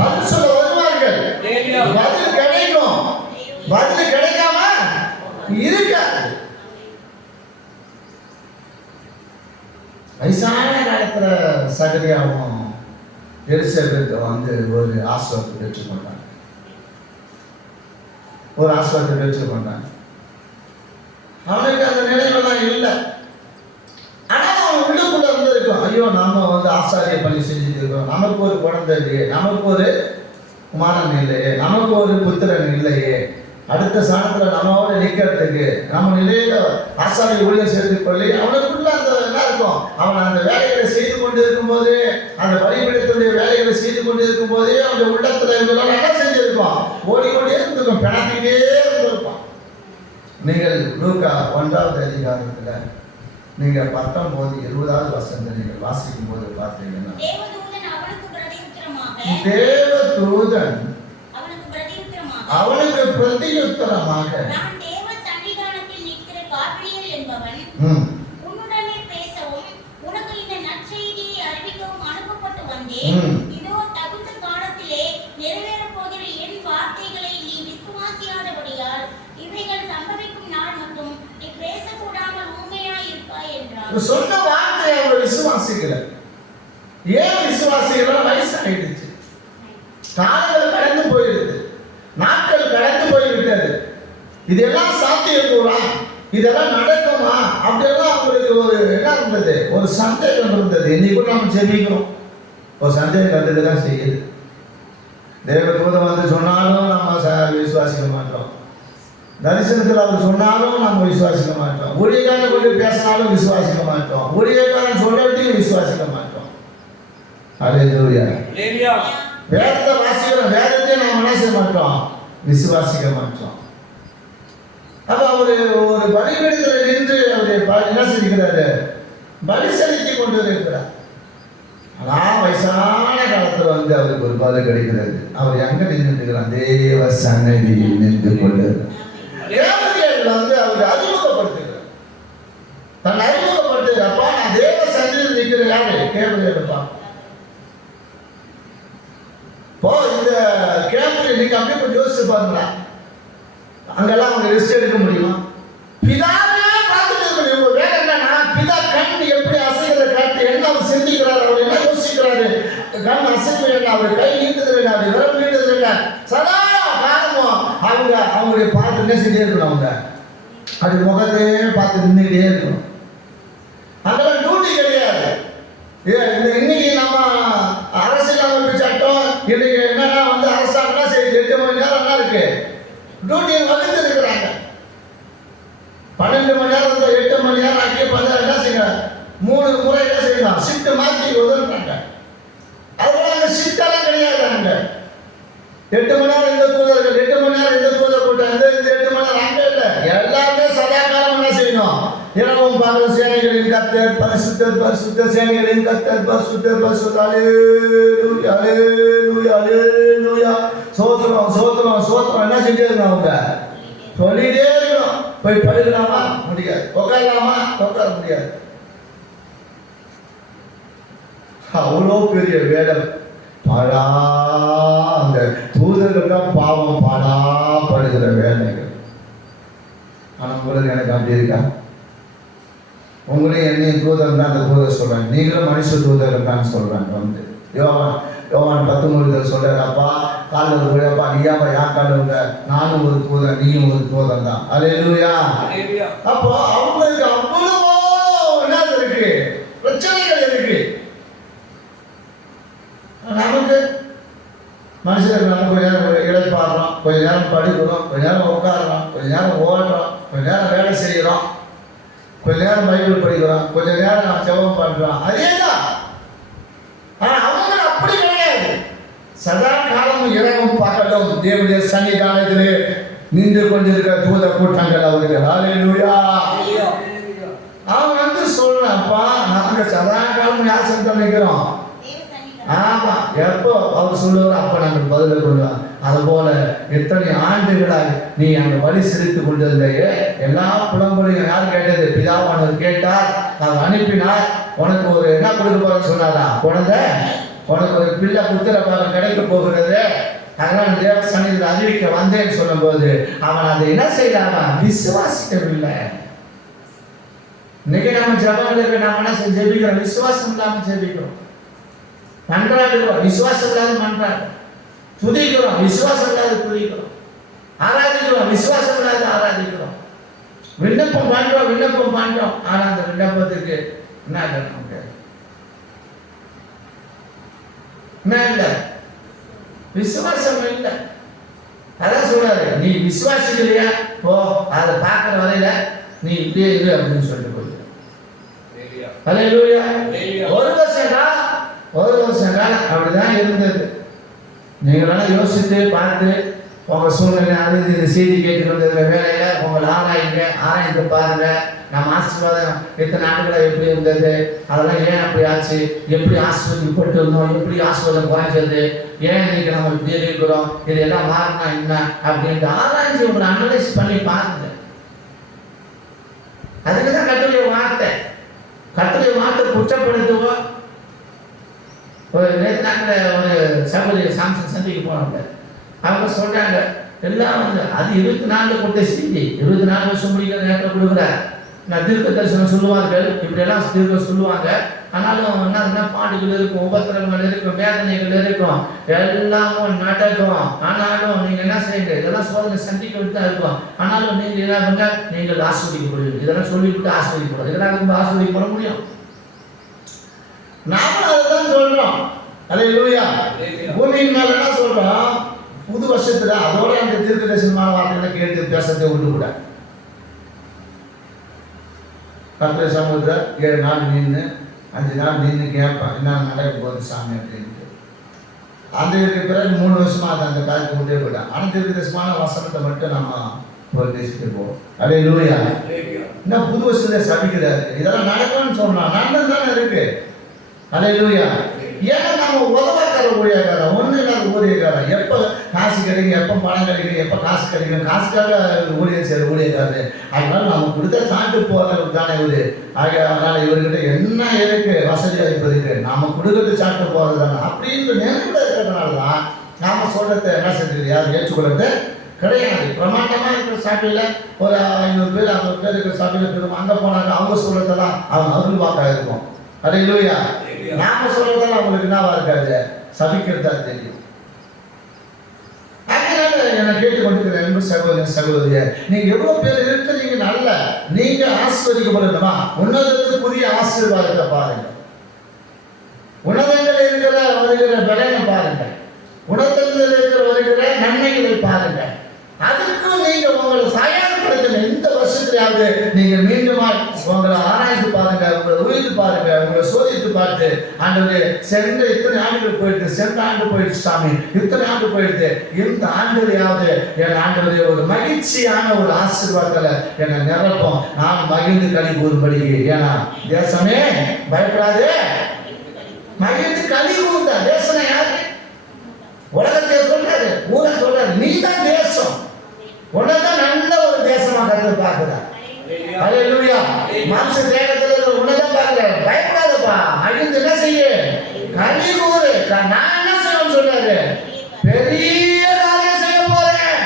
பதில் சொல்ல வருவார்கள். பதில் கிடைக்கும். பதில் கிடைக்காம இருக்காது. வயசான காலத்துல சகரியாவும் எலிசபெத் வந்து ஒரு ஆசீர்வாதத்தை பெற்றுக்கொண்டாங்க. ஒரு ஆசீர்வாதத்தை பெற்றுக்கொண்டாங்க. அவனுக்கு அந்த நினைவெல்லாம் இல்லை. ஆனால் அவன் உள்ளுக்குள்ள இருந்திருக்கும், ஐயோ நாம வந்து ஆசாரிய பணி செஞ்சுட்டு இருக்கோம், நமக்கு ஒரு குழந்தை இல்லையே, நமக்கு ஒரு குமாரன் இல்லையே, நமக்கு ஒரு புத்திரன் இல்லையே, அடுத்த ஸ்தானத்துல நம்மோட நிற்கிறதுக்கு நம்ம நிலையில ஆசாரிய ஊழியம் சேர்த்து கொள்ளி அவனுக்குள்ள அந்த என்ன இருக்கும், அவன் அந்த வேலைகளை செய்து கொண்டு இருக்கும் போது, அந்த பலிபீடத்துடைய வேலைகளை செய்து கொண்டு இருக்கும் போதே அவனுடைய உள்ளத்துல இவங்களாம் என்ன செஞ்சிருப்பான், ஓடிக்கொண்டே இருந்திருக்கும், பிணத்திட்டே இருந்திருப்பான். நீங்கள் லூக்கா 1வது அதிகாரத்துல நீங்க 19 20வது வசனத்தை நீங்கள் வாசிக்கும் போது பார்த்தீங்கன்னா, தேவதூதன் அவனுக்கு பிரதியுத்தரமாக, நான் தேவ சன்னிதானத்தில் நிற்கிற காபிரியேல் என்பவன் உன்னுடனே பேசவும் உனக்கு இந்த நற்செய்தியை அறிவிக்கவும் அனுப்பப்பட்டு வந்தேன். இதோ தகுந்த காலத்திலே நிறைவேறப் போகிற என் வார்த்தைகளை நீ விசுவாசியாதபடியால் இவைகள் சம்பவிக்கும் நாள் மட்டும் நீ பேசக்கூடாமல் ஊமையாய் இருப்பாய் என்றார். சொன்ன வார்த்தையை அவர் விசுவாசிக்கல. ஏன் விசுவாசிக்கல? வயசாயிடுச்சு, காலங்கள் கடந்து போயிடுது, நாட்கள் கடந்து போய்விட்டது. இதெல்லாம் சாத்தியக்கூடா, இதெல்லாம் நடக்குமா அப்படியெல்லாம் அவங்களுக்கு ஒரு என்ன இருந்தது, ஒரு சந்தேகம் இருந்தது. இன்னைக்கு கூட நம்ம ஜெபிக்கிறோம், ஒரு சந்தேகம் வந்துட்டு தான் செய்யுது. தேவதூதன் வந்து சொன்னாலும் நம்ம விசுவாசிக்க மாட்டோம், தரிசனத்தில் அவர் சொன்னாலும் நம்ம விசுவாசிக்க மாட்டோம், ஊழியக்காரன் கொண்டு பேசினாலும் விசுவாசிக்க மாட்டோம், ஊழியக்காரன் சொல்றதையும் விசுவாசிக்க மாட்டோம். அல்லேலூயா. வேதத்தை வாசிக்கிறோம், வேதத்தை நாம் என்ன செய்ய மாட்டோம், விசுவாசிக்க மாட்டோம். அப்ப அவரு ஒரு பலிபீடத்தில் நின்று அவரு என்ன செஞ்சுக்கிறாரு, பலி செலுத்தி கொண்டு இருக்கிறார். ஆனால் வயசான காலத்துல வந்து அவருக்கு ஒரு பதில் கிடைக்கிறது. அவர் எங்க நின்றுக்கிறார், தேவ சன்னதியில் நின்று கொண்டு தேவதைகள் வந்து அவர் அறிமுகப்படுத்துகிறார், தன் அறிமுகப்படுத்துகிறப்பா நான் தேவ சன்னதியில் நிற்கிறேன். யாரு கேவதையப்பா இப்போ இந்த கேம்பு நீங்க அப்படியே கொஞ்சம் யோசிச்சு பாருங்களா, அங்கெல்லாம் அவங்க ரெஸ்ட் எடுக்க முடியுமா? பிதாவே பார்த்துட்டு இருக்க முடியும். உங்க வேலை என்னன்னா, பிதா கண் எப்படி அசைகிறத காட்டு, என்ன அவர் சிந்திக்கிறார், அவர் என்ன யோசிக்கிறாரு, கண் அசைவு என்ன, அவர் கை நீட்டுதல் என்ன, அவர் விரல் நீட்டுதல் என்ன, சதா காலமும் அவங்களுடைய பார்த்து என்ன செஞ்சே இருக்கணும், அவங்க அது முகத்தையே பார்த்து நின்றுகிட்டே இருக்கணும். அதெல்லாம் டியூட்டி கிடையாது. இன்னைக்கு நம்ம அரசியல் அமைப்பு சட்டம் இன்னைக்கு என்னன்னா வந்து அரசாங்கம் செய்யுது, 8 மணி நேரம் என்ன இருக்கு டியூட்டியை வகுத்து இருக்கிறாங்க. 12 மணி நேரம் 8 மணி நேரம் ஆக்கி என்ன செய்யணும், 3 முறை என்ன செய்யணும், ஷிஃப்ட் மாற்றி உதவுறாங்க. அதெல்லாம் அந்த ஷிஃப்டெல்லாம் கிடையாது. அங்க 8 மணி நேரம் இந்த தூதர்கள், 8 மணி நேரம் இந்த தூதர் கூட்டம், இந்த 8 மணி நேரம் அங்கே இல்லை. எல்லாமே சதா காலம் என்ன செய்யணும், இரவும் பகலும் சேனைகளின் கர்த்தர் பரிசுத்தர் பரிசுத்தர், சேனைகளின் கர்த்தர் பரிசுத்தர் பரிசுத்தர், அல்லேலூயா அல்லேலூயா அல்லேலூயா, சோத்திரம் சோத்திரம் சோத்திரம் என்ன செஞ்சே இருக்கணும், அவங்க சொல்லிட்டே இருக்கணும். போய் படுக்கலாமா முடியாது, உட்காரலாமா உட்கார முடியாது. அவ்வளோ பெரிய வேடம். பாடா அந்த தூதர்கள் தான் பாவம் பாடா படுகிற வேலைகள். ஆனால் உங்களுக்கு எனக்கு அப்படி இருக்கா? உங்களையும் என்னையும் தூதர் தான் அந்த தூதர் சொல்றாங்க, நீங்களும் மனுஷ தூதர்கள் தான் சொல்றாங்க. வந்து யோவான் 13 சொல்றாரு, அப்பா காலில் விழப்பா, நீயாப்பா யார் காலில் விழ, நானும் ஒரு தூதன் நீயும் ஒரு தூதன் தான். அல்லேலூயா. அப்போ அவங்களுக்கு அவ்வளோ என்ன இருக்கு, பிரச்சனைகள் இருக்கு. நமக்கு மனுஷனுக்கு நம்ம கொஞ்ச நேரம் இழைப்பாடுறோம், கொஞ்ச நேரம் படிக்கிறோம், கொஞ்ச நேரம் உட்காடுறோம், கொஞ்ச நேரம் ஓடுறோம், கொஞ்ச நேரம் வேலை செய்கிறோம், கொஞ்ச நேரம் பைபிள் படிக்கிறோம், கொஞ்ச நேரம் ஜெபம் பண்றோம், அதேதான். ஆனா அவங்க அப்படி கிடையாது. சதா காலமும் இரவும் பகலும் தேவனுடைய சன்னிதானத்திலே நின்று கொண்டிருக்கிற தூத கூட்டங்கள் அவர்கள். அல்லேலூயா. அவன் வந்து சொல்றப்பா, நாங்க சதா காலம் யார் சத்தம் நிற்கிறோம். ஆமா, எப்போ அவர் சொல்லுவார் அப்ப நாங்கள் பதில கொள்வோம். அது போல எத்தனை ஆண்டுகளாக நீ அங்க வழி செலுத்திக் கொண்டிருந்தையே, எல்லா புலம்பலையும் யார் கேட்டது, பிதாவானவர் கேட்டார், அவர் அனுப்பினார், உனக்கு ஒரு என்ன கொடுக்க போறேன்னு சொன்னாரா, குழந்தை உனக்கு ஒரு பிள்ளை புத்திர பாகம் கிடைக்க போகிறது, அதனால தேவ சன்னிதியில் அறிவிக்க வந்தேன்னு சொல்லும்போது அவன் அதை என்ன செய்யலாம்? விசுவாசிக்கவில்லை. இன்னைக்கு நம்ம ஜபங்களுக்கு நாம என்ன ஜெபிக்கிறோம்? விசுவாசம் இல்லாம ஜெபிக்கிறோம், மன்றாடுகிறோம் விசுவாசம் இல்லாத மன்றாடுறோம், துதிக்கிறோம் விசுவாசம் இல்லாத துதிக்கிறோம், ஆராதிக்கிறோம் விசுவாசம் இல்லாத ஆராதிக்கிறோம், விண்ணப்பம் பண்றோம். ஆனா அந்த விண்ணப்பத்துக்கு என்ன இல்ல? விசுவாசம் இல்லை. அதான் சொல்றாரு, நீ விசுவாசிக்கலையா போ, அதை பார்க்கிற வரையில நீ இப்படியே இரு அப்படின்னு சொல்லிட்டு போய் ஒரு வருஷம் காலம் அப்படிதான் இருந்தது. நீங்களாம் யோசித்து பார்த்து உங்க சூழ்நிலை அது இந்த செய்தி கேட்டுட்டு வந்ததுல வேலையில உங்களை ஆராய்ந்து பாருங்க. நம்ம ஆசீர்வாதம் எத்தனை ஆண்டுகளா எப்படி இருந்தது, அதெல்லாம் ஏன் அப்படி ஆச்சு, எப்படி ஆசீர்வதிப்பட்டு இருந்தோம், எப்படி ஆசீர்வாதம் குறைஞ்சது, ஏன் இன்னைக்கு நம்ம இப்படி இருக்கிறோம், இது எல்லாம் மாறினா என்ன அப்படின்ட்டு ஆராய்ச்சி உங்களை அனலைஸ் பண்ணி பாருங்க. அதுக்குதான் கட்டுரை வார்த்தை குற்றப்படுத்துவோம். ஒரு நேற்று நாங்கள் ஒரு சகோதரி சாம்சன் சந்திக்க போனோம்ல, அவங்க சொல்றாங்க எல்லாம் வந்து அது 24 கொடுத்த செய்தி, 24 வருஷம் முடிக்கிற நேரத்தில் கொடுக்குறாரு. நான் தீர்க்க தரிசனம் சொல்லுவார்கள், இப்படியெல்லாம் தீர்க்க சொல்லுவாங்க. ஆனாலும் என்ன பாடுகள் இருக்கும், உபத்திரங்கள் இருக்கும், வேதனைகள் இருக்கும், எல்லாமும் நடக்கும். ஆனாலும் நீங்க என்ன செய்யுங்க, இதெல்லாம் சோதனை சந்திக்க தான் இருக்கும். ஆனாலும் நீங்க என்ன பண்ணுங்க, நீங்கள் ஆஸ்வதிக்கப்படுவீங்க. இதெல்லாம் சொல்லிவிட்டு ஆஸ்வதிக்கப்படும், இதெல்லாம் ரொம்ப ஆஸ்வதிக்கப்பட முடியும். நாமளும் அதுதான் சொல்றோம். அல்லேலூயா. பூமியின் மேல என்ன சொல்றோம், புது வருஷத்துல அதோட அந்த தீர்க்க தரிசனமான வார்த்தைகளை கேட்டு பேசத்தை விட்டு கூட கர்த்தருடைய சமூகத்துல 7 நாள் நின்று 5 நாள் நின்று கேட்பான், என்ன நடக்க போகுது சாமி அப்படின்ட்டு. அந்த இதுக்கு பிறகு 3 வருஷமா அந்த காலத்தை விட்டே போயிட்டான். ஆனால் தீர்க்க தரிசனமான வசனத்தை மட்டும் நம்ம ஒரு தேசத்துக்கு போவோம். அல்லேலூயா. என்ன புது வருஷத்துல சபிக்கிறாரு, இதெல்லாம் நடக்கும்னு சொன்னா நடந்து தானே இருக்கு. அல்லேலூயா. ஏன்னா நம்ம உதவாக்கிற ஊழியக்காரன், ஒன்றும் இல்லாத ஊழியக்காரன், எப்போ காசு கிடைக்கும், எப்போ பணம் கிடைக்கும், எப்போ காசு கிடைக்கும், காசுக்காக ஊழியர் செய்கிற ஊழியக்காரரு. அதனால நம்ம கொடுத்த சாட்டு போகிறவருக்கு தானே இவரு. அதனால இவர்கிட்ட என்ன இருக்கு, வசதி வாய்ப்பு இருக்கு, நம்ம கொடுக்கறது சாட்டு போகிறது தானே அப்படின்னு நினைவுல இருக்கிறதுனால தான் நாம சொல்றதை என்ன செஞ்சது, யாரும் ஏற்றுக்கொள்றது கிடையாது. பிரமாண்டமாக இருக்கிற சாப்பியில் ஒரு 500 பேர் 50 பேர் இருக்கிற சாப்பியில் போயிடுவோம். அங்கே போனாங்க அவங்க சொல்றதெல்லாம் அவங்க அருள் வாக்காக இருக்கும். அல்லேலூயா. நாம சொல்றதெல்லாம் அவங்களுக்கு என்னவா இருக்காது, சபிக்கிறதா தெரியும். அதனால என்னை கேட்டுக்கொண்டிருக்கிற அன்பு சகோதரிய, நீங்க எவ்வளவு பேர் இருக்கிறீங்க, நல்ல நீங்க ஆசீர்வதிக்கப்படணுமா, உன்னதத்துக்கு புதிய ஆசீர்வாதத்தை பாருங்க. உன்னதங்கள் இருக்கிற வருகிற பலனை பாருங்க, உன்னதத்தில் இருக்கிற வருகிற நன்மைகளை பாருங்க. அதுக்கும் நீங்க உங்களை தயார்படுத்தணும். இந்த வருஷத்துலயாவது நீங்க மீண்டும் உங்களை ஆராய்ந்து பாருங்க, உங்களை உயிர்த்து பாருங்க, உங்களை சோதித்து பார்த்து, ஆண்டவரே சென்ற இத்தனை ஆண்டுகள் போயிடுது, சென்ற ஆண்டு போயிடுச்சு சாமி, இத்தனை ஆண்டு போயிடுது, இந்த ஆண்டுலையாவது என் ஆண்டவரே ஒரு மகிழ்ச்சியான ஒரு ஆசீர்வாதத்துல என்னை நிரப்பும், நான் மகிழ்ந்து களி கூறும்படி. ஏன்னா தேசமே பயப்படாது, மகிழ்ந்து களி கூறுந்த தேசம் யாரு? உலகத்தை சொல்றாரு, ஊரை சொல்றாரு, நீ தான் தேசம், உன்னதான் நல்ல ஒரு தேசமா கருத்து பார்க்கிறார். அல்லேலூயா. மாம்ச தேகத்துல இருக்கிற உன்னதான் பார்க்கிறார். பயப்படாதப்பா, மகிழ்ந்து என்ன செய்ய, களி கூறு. நான் என்ன செய்யணும்னு சொல்றாரு, பெரிய காரியம் செய்ய போறேன்,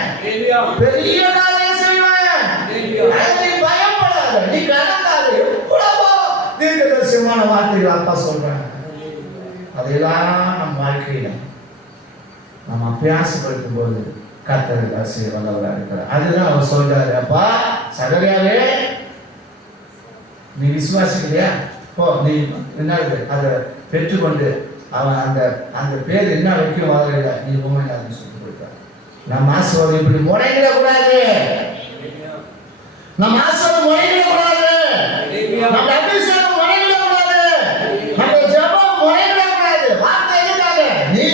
பெரிய காரியம் செய்வேன். நீ பயப்படாத, நீ கலங்காத. எவ்வளவோ தீர்க்கதரிசனமான வார்த்தைகள் அப்பா சொல்றாங்க. அதையெல்லாம் நம் வாழ்க்கையில நம்ம அபியாசப்படுத்தும் போது கர்த்தர் ஆசீர்வாதம் வல்லவராக இருக்கிறார். அதுதான் அவர் சொல்றாரு, அப்பா சகரியாவே நீ விசுவாசிக்கலையா, போ நீ என்னது அதை பெற்றுக்கொண்டு அவன் அந்த அந்த பேர் என்ன வைக்கும் வாழையில நீ போவேன் சொல்லி கொடுத்தார். நம்ம ஆசீர்வாதம் இப்படி முறையிடக்கூடாது, நம்ம ஆசீர்வாதம் முறையிடக்கூடாது, நம்ம அபிஷேகம் முறையிடக்கூடாது, நம்ம ஜெபம் முறையிடக்கூடாது. வார்த்தை எதுக்காக, நீ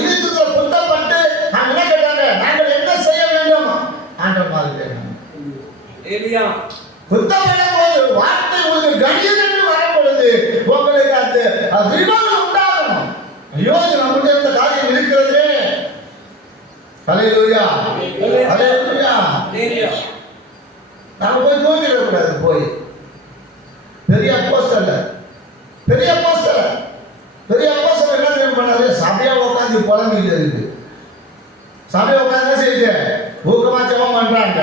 இதுக்கு புத்தப்பட்டு அவங்க என்ன கேட்டாங்க, நாங்கள் என்ன செய்ய வேண்டும் ஆண்டவர் மாதிரி கேட்டாங்க. புத்தப்படும் போது வார்த்தை உங்களுக்கு கணிதம் வரும் பொழுது உங்களுக்கு அந்த விவாதம் உண்டாகணும். ஐயோ நம்முடைய இந்த காரியம் இருக்கிறது. அல்லேலூயா, அல்லேலூயா. நாம போய் தூங்கிடக்கூடாது. போய் பெரிய அப்போஸ்தலர் என்ன தெரியும் பண்ணாரு, புலம்பிக்கிட்டு இருக்கு. சபையை உட்காந்து செய்யுது, ஊக்கமா ஜெபம் பண்றாங்க.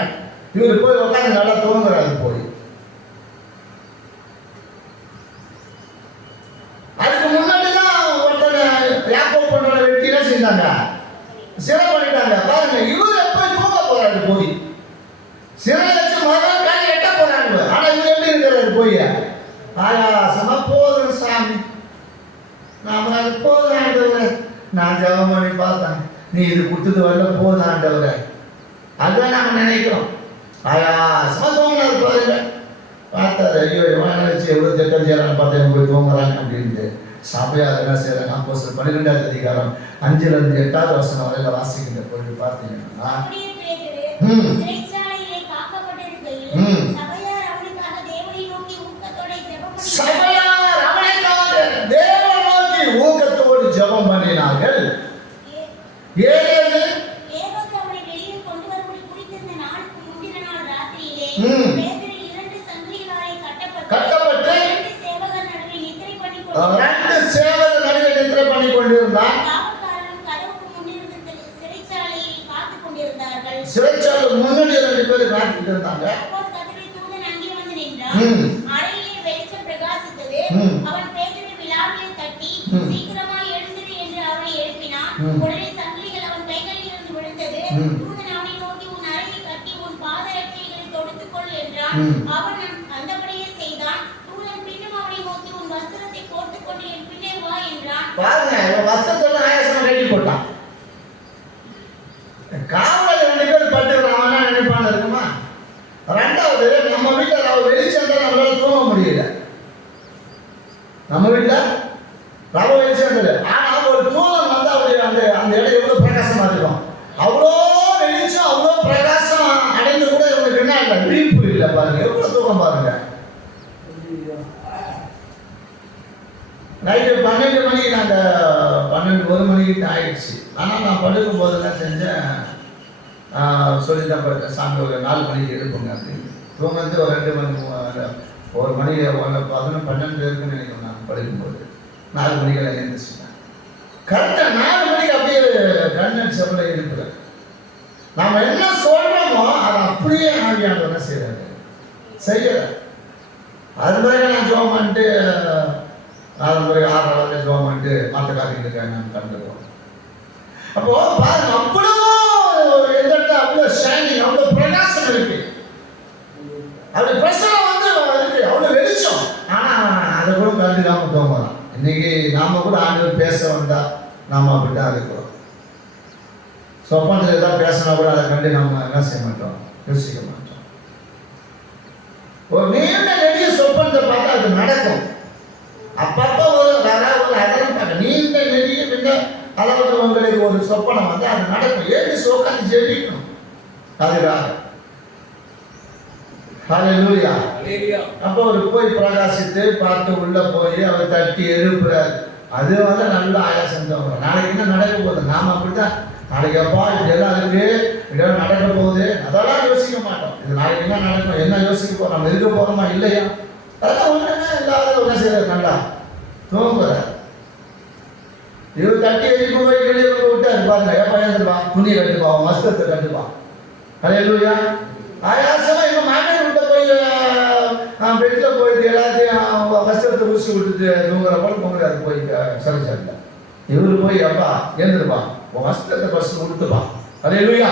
இவர் போய் உட்காந்து நல்லா தூங்குறாரு போய். அதுக்கு முன்னாடி தான் ஒருத்தனை யாக்கோபு பண்ற வெட்டி என்ன செஞ்சாங்க, சிறை பண்ணிட்டாங்க. பாருங்க, இவர் எப்ப தூங்க போறாரு போய், சிறை வச்சு மறுநாள் காலை எட்ட போறாங்க. ஆனா இவர் எப்படி இருக்கிறாரு போய், ஆயாசமா போதும் சாமி, நாம போதும் ஆண்டவரே, நான் ஜெபம் பண்ணி பார்த்தேன், நீ இது கொடுத்தது வரல, போதும் ஆண்டவரே. அதுதான் நாம நினைக்கிறோம். ஆயாசமா தூங்கினாரு பாருங்க. பார்த்தாரு, ஐயோ இவன் வச்சு எவ்வளவு திட்டம் செய்யறான்னு பார்த்தா இவங்க போய் தூங்குறாங்க அப்படின்ட்டு. சபையார் என்ன செய்யறாங்க, அப்போஸ்தலர் 12வது அதிகாரம் 5லிருந்து 8வது வசனம் வரையில வாசிக்கின்ற பொழுது பார்த்தீங்கன்னா, சபையார் அவனுக்காக தேவனை நோக்கி ஊக்கத்தோடு ஜெபம் பண்ணினார்கள். ஏழு அவனை வெளியே கொண்டு வரும்படி குறித்திருந்த நாளுக்கு முந்தின நாள் ராத்திரியிலே பேதுரு 2 சங்கிலிகளாலே கட்டப்பட்டு 2 சேவகர் நடுவே நித்திரை பண்ணி கொண்டிருந்தான். காவல்காரரும் கதவுக்கு முன்னிருந்த சிறைச்சாலையை காத்துக் கொண்டிருந்தார்கள். சிறைச்சாலைக்கு முன்னாடி 2 பேர் காத்துட்டு இருந்தாங்க. அப்போது கர்த்தருடைய தூதன் அங்கே வந்து நின்றான். அறையிலே வெளிச்சம் பிரகாசித்தது. அவன் பேதுருவை விலாவிலே தட்டி, சீக்கிரமாய் எழுந்திரு என்று அவனை எழுப்பினான். உடனே சங்கிலிகள் அவன் கைகளில் இருந்து விழுந்தது. தூதன் அவனை நோக்கி, உன் அறையை கட்டி உன் பாதரட்சைகளை தொடுத்துக்கொள் என்றான். அவன் அந்தபடியே செய்தான். தூதன் பின்னும் அவனை நோக்கி, உன் வஸ்திரத்தை போர்த்துக்கொண்டு என் பின்னே வா என்றான். பாருங்க, வஸ்திரத்தோட ஆயாசமா கட்டி போட்டான். காவல் 2 பேர் பட்டுறான் நினைப்பான இருக்குமா? ரெண்டாவது, நம்ம வீட்டில் அவ வெளிச்சம் தான் நம்மளால தூங்க முடியல. நம்ம வீட்டில் ரவ வெளிச்சம் இல்லை. ஆனா ஒரு தூணம் வந்து அவருடைய அந்த அந்த இடம் எவ்வளவு பிரகாசமா இருக்கும். அவ்வளோ வெளிச்சம், அவ்வளோ பிரகாசம் அடைந்து கூட இவங்களுக்கு என்ன இல்லை, விழிப்பு இல்லை. பாருங்க எவ்வளவு தூக்கம் பாருங்க. நைட்டு 12 மணிக்கு நாங்கள் 1 மணிக்கு ஆயிடுச்சு. ஆனால் நான் படுக்கும் போது என்ன செஞ்சேன், சொல்லி தான் படுத்தேன், சாமி ஒரு 4 மணிக்கு எழுப்புங்க அப்படின்னு. தூங்கிறது ஒரு 2 மணி 1 மணி 11 12 இருக்குன்னு நினைக்கிறேன். நான் படுக்கும்போது 4 மணிக்கு எழுந்துச்சுட்டேன். கரெக்டாக 4 மணிக்கு அப்படியே கண்ணன் செவலை எழுப்புறேன். நாம் என்ன சொல்கிறோமோ அதை அப்படியே ஆவியானவர் என்ன செய்கிறாரு, செய்யலை. அது மாதிரி நான் ஜோம் பண்ணிட்டு 4 முறை 6 நாள் ஜோம் பண்ணிட்டு மற்ற காரியங்கள் இருக்காங்க கண்டுக்கிறோம். அப்போ பாருங்க, அவ்வளோ எதிர்த்து அவ்வளோ ஷைனிங், அவ்வளோ பிரகாசம் இருக்கு, அப்படி பிரசனம் வந்து இருக்கு, அவ்வளோ வெளிச்சம். ஆனால் அதை கூட கண்டுக்காம தோங்கலாம். இன்னைக்கு நாம கூட ஆண்டவர் பேச வந்தா நாம அப்படிதான் இருக்கிறோம். சொப்பனத்தில் ஏதாவது பேசினா கூட அதை கண்டு நம்ம என்ன செய்ய மாட்டோம், யோசிக்க மாட்டோம். ஒரு நீண்ட நெடிய சொப்பனத்தை பார்த்தா அது நடக்கும். அப்பப்போ ஒரு அதெல்லாம் பார்க்க நீண்ட நெடிய பின்ன அளவுக்கு உங்களுக்கு ஒரு சொப்பனம் வந்து அது நடக்கும். ஏழு சோக்காந்து ஜெபிக்கணும் அதுக்காக. ஹல்லேலூயா. அப்போ அவர் போய் பிரகாசித்து பார்த்து உள்ள போய் அவர் தட்டி எழுப்புறாரு. அது வந்து நல்ல ஆயாசம் தான். நாளைக்கு என்ன நடக்க போகுது, நாம அப்படித்தான் நாளைக்கு அப்பா இப்படி எல்லாம் இருக்கு, இதெல்லாம் நடக்க போகுது, அதெல்லாம் யோசிக்க மாட்டோம். இது நாளைக்கு என்ன நடக்கும், என்ன யோசிக்க போறோம், நம்ம இருக்க போறோமா இல்லையா, அதெல்லாம் ஒண்ணுமே இல்லாத என்ன செய்யறது, நல்லா தூங்குறாரு. இவர் தட்டி எழுப்பி போய் வெளியே விட்டாரு. பாருங்க, எப்ப எழுந்துருவா, துணியை கட்டுப்பா, வஸ்திரத்தை கட்டுப்பா. ஹல்லேலூயா. ஆயாசமா இவன் மாமியார் விட்ட போய் பெட்ல போயிட்டு எல்லாத்தையும் வஸ்திரத்தை ஊசி விட்டுட்டு தூங்குற போல தூங்குறாரு போய் சிறைச்சாலையில. இவரு போய் அப்பா எழுந்துருப்பா, உன் வஸ்திரத்தை ஃபர்ஸ்ட் விட்டுப்பா. ஹல்லேலூயா.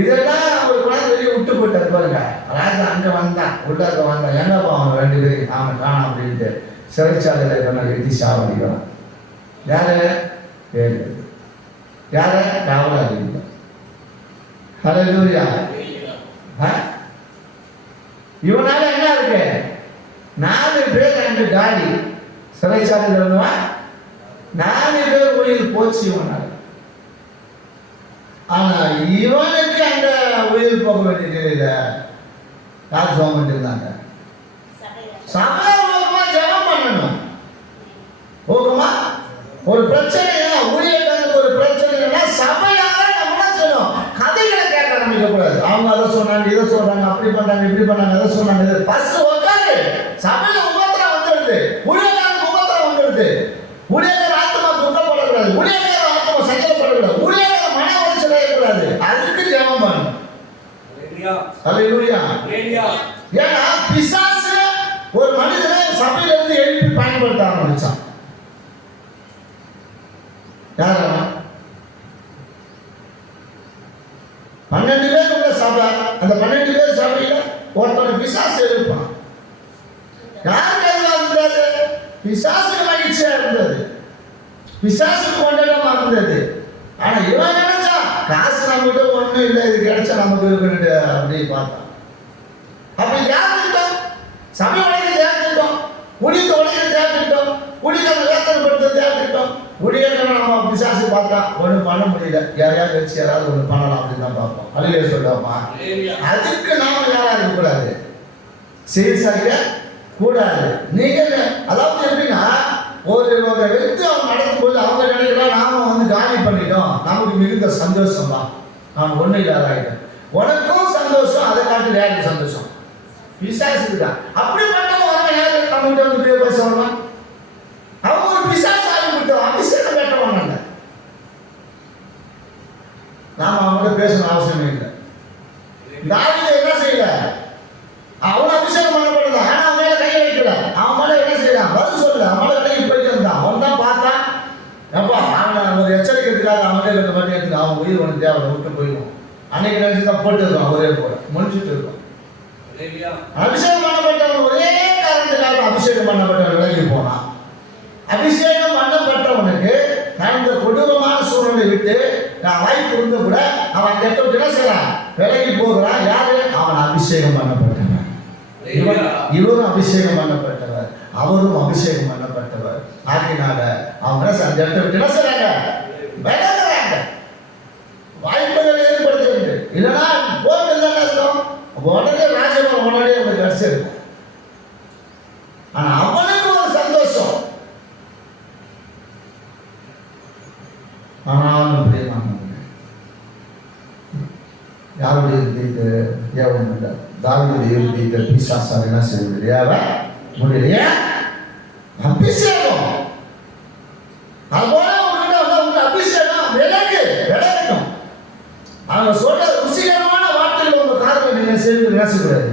இதெல்லாம் அவர் குழந்தை வெளியே விட்டு போயிட்டாரு. பாருங்க, ராஜா அங்க வந்தான், உள்ளாக்க வந்தான், எங்கப்பா அவன் 2 பேரும் அவனை காணும் அப்படின்ட்டு சிறைச்சாலையில இவனை வெட்டி சாவடிக்கிறான். யாரு? யார? காவலாளி. ஹல்லேலூயா. இவனால என்ன இருக்கு, 4 பேர் 2 காலி சிறைச்சாலையில் இருந்தவன், 4 பேர் உயிர் போச்சு இவனால. ஆனா இவனுக்கு அந்த உயிர் போக வேண்டியது இல்லை. யார் ஜெபம் பண்ணிட்டு இருந்தாங்க? சபையா ஊக்கமா ஜெபம் பண்ணணும். ஊக்கமா ஒரு பிரச்சனையா, ஊழியர்களுக்கு ஒரு பிரச்சனைனா சபையால நம்ம என்ன செய்யணும், கதைகளை கேட்க ஆரம்பிக்க கூடாது. அவங்க அதை சொன்னாங்க, இதை சொல்றாங்க, அப்படி பண்ணாங்க, இப்படி பண்ணாங்க, அதை சொன்னாங்க. ஃபர்ஸ்ட் உட்காந்து சபையில உபத்திரம் வந்துடுது, ஊழியர்களுக்கு உபத்திரம் வந்துடுது. ஊழியர்கள் ஆத்மா துக்கப்படக்கூடாது, ஊழியர்கள் ஆத்மா அல்லேலூயா. ஏன்னா பிசாசு ஒரு மனிதனை சபையில இருந்து எழுப்பி பயன்படுத்த ஆரம்பிச்சான். யார் அவன்? 12 பேர் உள்ள சபை. அந்த 12 பேர் சபையில ஒருத்தனை பிசாசு எழுப்பான். யாருக்கு எதுவா இருந்தது? பிசாசுக்கு மகிழ்ச்சியா இருந்தது, பிசாசுக்கு கொண்டாட்டமா இருந்தது. ஆனா இவன் நினைச்சா காசு நம்மகிட்ட ஒண்ணும் இல்லை, இது கிடைச்சா நமக்கு இருக்குன்னு அப்படி பார்த்தான். அப்ப யார் திட்டம்? சபை உடைக்கிறது யார் திட்டம்? ஊழியத்தை உடைக்கிறது யார் திட்டம்? ஊழியத்தை வேத்தனப்படுத்துறது யார் திட்டம்? ஊழியத்தை நம்ம பிசாசு பார்த்தா ஒன்றும் பண்ண முடியல, யாரையாவது வச்சு யாராவது ஒன்று பண்ணலாம் அப்படின்னு தான் பார்ப்போம். அல்லையே சொல்லுவோமா? அதுக்கு நாம யாரா இருக்கக்கூடாது, சீர்சாய்க்க கூடாது. நீங்க அதாவது எப்படின்னா ஒரு व्यक्ति அவங்க நடக்கும் போது அவங்க நினைக்கிறாங்க நாம வந்து காலி பண்ணிட்டோம், நமக்கு மிகுந்த சந்தோஷம் தான், நான் ஒன்றும் இல்லாத ஆகிட்டேன். உனக்கும் சந்தோஷம், அதை காட்டு யாருக்கு சந்தோஷம்? பிசாசுக்கு தான். அப்படிப்பட்டவங்க வரவன் யாரு நம்மகிட்ட வந்து பேச வரலாம்? அவங்க ஒரு பிசாசு ஆகிவிட்டோம், அபிஷேகம் பெற்றவங்க இல்லை, நாம அவங்ககிட்ட பேசணும் அவசியமே இல்லை. தாவீது என்ன செய்யல? அவன் அபிஷேகம் பண்ணப்படுதான், ஆனா அவன் மேல கையை வைக்கல. அவன் மேல என்ன செய்யலாம்? பதில் சொல்லல. அவன் மேல கடைக்கு போயிட்டு இருந்தான். அவன் தான் பார்த்தான், எப்பா அவனை ஒரு எச்சரிக்கிறதுக்காக அவனே ரெண்டு மணி எடுத்து அவன் உயிர் ஒன்று தேவை விட்டு போயிடுவோம். அன்னைக்கு நினைச்சு தான் போட்டு இருக்கான், ஒரே போல முடிச்சுட்டு இருக்கான். அபிஷேகம் பண்ணப்பட்டவன் ஒரே காரணத்துக்காக அபிஷேகம் பண்ணப்பட்டவன் விலகி போனான். அபிஷேகம் பண்ணப்பட்டவனுக்கு நான் இந்த கொடூரமான சூழ்நிலை விட்டு நான் வாய்ப்பு இருந்த கூட அவன் அந்த இடத்துல என்ன செய்யறான்? விலகி போகிறான். யாரு? அவன் அபிஷேகம் பண்ணப்பட்டவன். இவரும் அபிஷேகம் பண்ணப்பட்டவர், அவரும் அபிஷேகம் பண்ணப்பட்டவர். ஆகினால அவங்க அந்த இடத்தை விட்டு என்ன செய்றாங்க? விலகுறாங்க. வாய்ப்புகளை ஏற்படுத்துறது இல்லைன்னா போட்டு தான் அர்த்தம். உடனே ராஜபவன் உடனே அவனுக்கு கடைசி இருக்கும். ஆனா அவனுக்கு ஒரு சந்தோஷம். ஆனாலும் யாருடைய இருந்தீங்க ஏவம் இல்லை. தாவீதுடைய இருந்தீங்க பிசாசால் என்ன செய்ய முடியல? முடியலையா? அபிஷேகம் அதுபோல உங்களுக்கு அபிஷேகம் விலகட்டும். அவங்க சொல்ற ருசிகரமான வார்த்தைகள் உங்க காதுல நீங்க சேர்த்து பேசக்கூடாது.